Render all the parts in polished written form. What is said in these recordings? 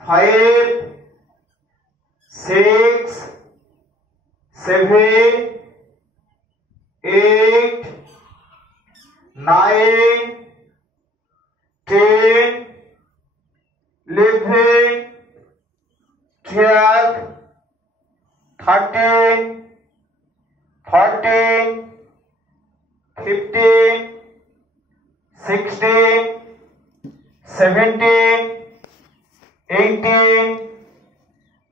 5, 6, 7, 8, 9, 10, 11, 12, 13, 14, 15, 16, 17, 18,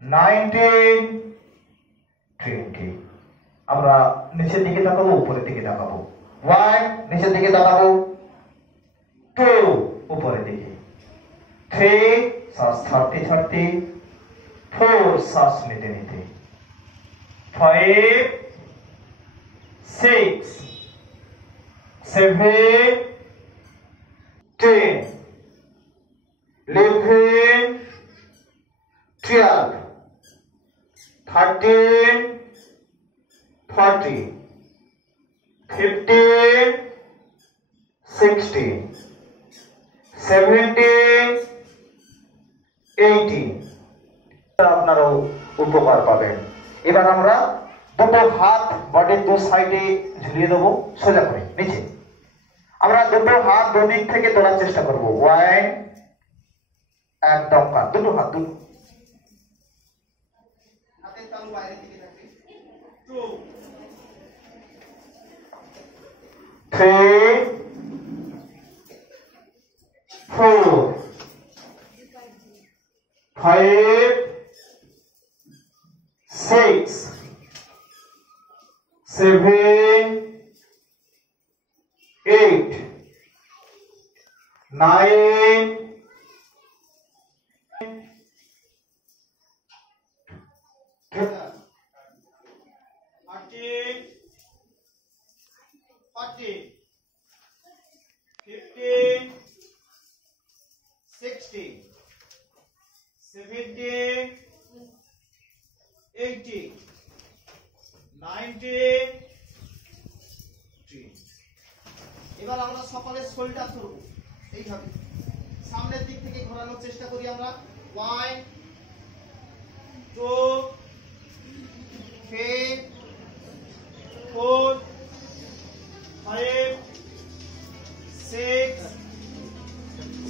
19, 20. আমরা নিচের দিকে তাকাবো, উপরের দিকে তাকাবো। 1 নিচের দিকে তাকাবো, 2 উপরের দিকে, 3 শ্বাস ছাড়তে ছাড়তে, 4 শ্বাস নিতে নিতে, 5, 6, 7, 10, 11, 12, 13, 14, 15, 16, 17, 18. আপনারাও উপকার পাবেন। এবার আমরা দুটো হাত বডির দু সাইডে ঝুলিয়ে দেবো সোজা করে নিচে। আমরা দুটো হাত দুদিক থেকে তোলার চেষ্টা করবো। 1, একদম কাঁধ, দুটো হাত, দুটো হাতের তালু বাইরের দিকে থাকবে। 2, 3, 4, 5, 6, 7, 8, 9, 13, 14, 15, 16, 17, 18, 19, 20. এবার আমরা সকলের শোল্ডার ধরব এইভাবে, সামনের দিক থেকে ঘোরানোর চেষ্টা করি আমরা। 1, 2, 3, 4, 5, 6,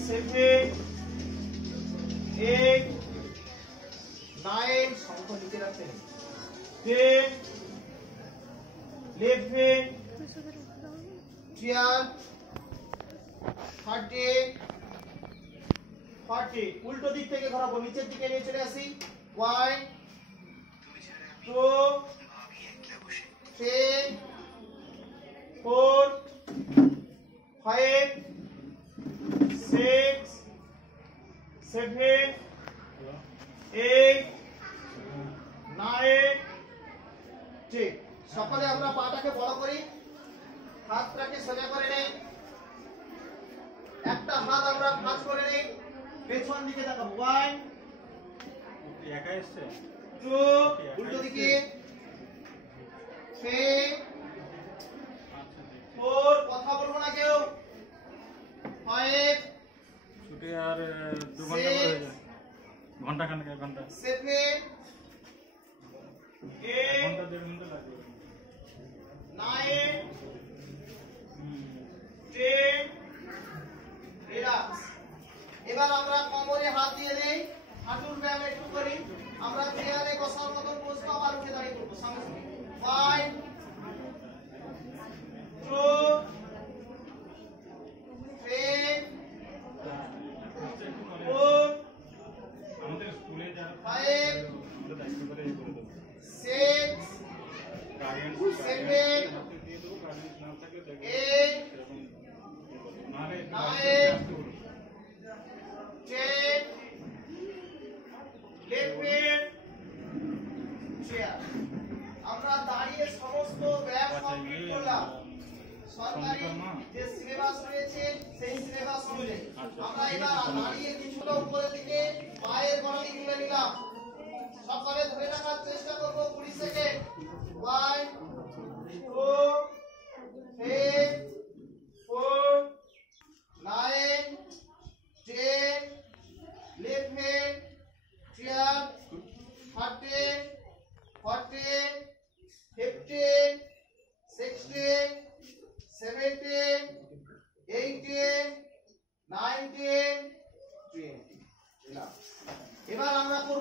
7, 8, 9, সংখ্যা নিচে রাখতে নেই, 10, 11, 12, 13, 14. উল্টো দিক থেকে ঘোরাবো, নিচের দিকে নিয়ে চলে আসি। 1, 2, 3, 4, 5, 6, 7, 8, 9, 10. সকলে আমরা পাটাকে বড় করি, হাতটাকে সোজা করে নেই, একটা হাত আমরা ভাঁজ করে নেই, পেছন দিকে তাকাবো। 1, 2, উল্টো দিকে, 3, 4, কথা বলবো না কেউ, 5, ছুটে আর 2 ঘন্টা হয়ে যায়, ঘন্টা খানেক, 1 ঘন্টা, 7, 8, ঘন্টা 1.5 ঘন্টা লাগবে, 9, 10, রিল্যাক্স। এবার আমরা কোমরে হাত দিয়ে নেই, হাঁটুর ব্যায়াম একটু করি। আমরা চেয়ারে বসার মতন বসবো, আবার উঠে দাঁড়িয়ে করবো সঙ্গে সঙ্গে। 5, 2, 3, 4, আমাদের স্কুলে যারা 5, আমরা দায়িত্ব করে করে দেবো, 6, গার্ডিয়ান 7, দিয়ে দেবো, গার্ডিয়ান না থাকলে দেখবে 8, এরকম নাহলে 9, 10, 11, চেয়ার। আমরা দাঁড়িয়ে সমস্ত ব্যায়াম কমপ্লিট করলাম। সরকারি যে সিলেবাস রয়েছে সেই সিলেবাস অনুযায়ী আমরা এবার দাঁড়িয়ে কিছুটা উপরের দিকে পায়ের গড়ালি তুলে নিলাম। সকলে ধরে রাখার চেষ্টা করব 20 সেকেন্ড। 1, 2, 3, 4, 9, 10, 11, 14, 15, 16, 17, 18, 19, 20 এবার আমরা করব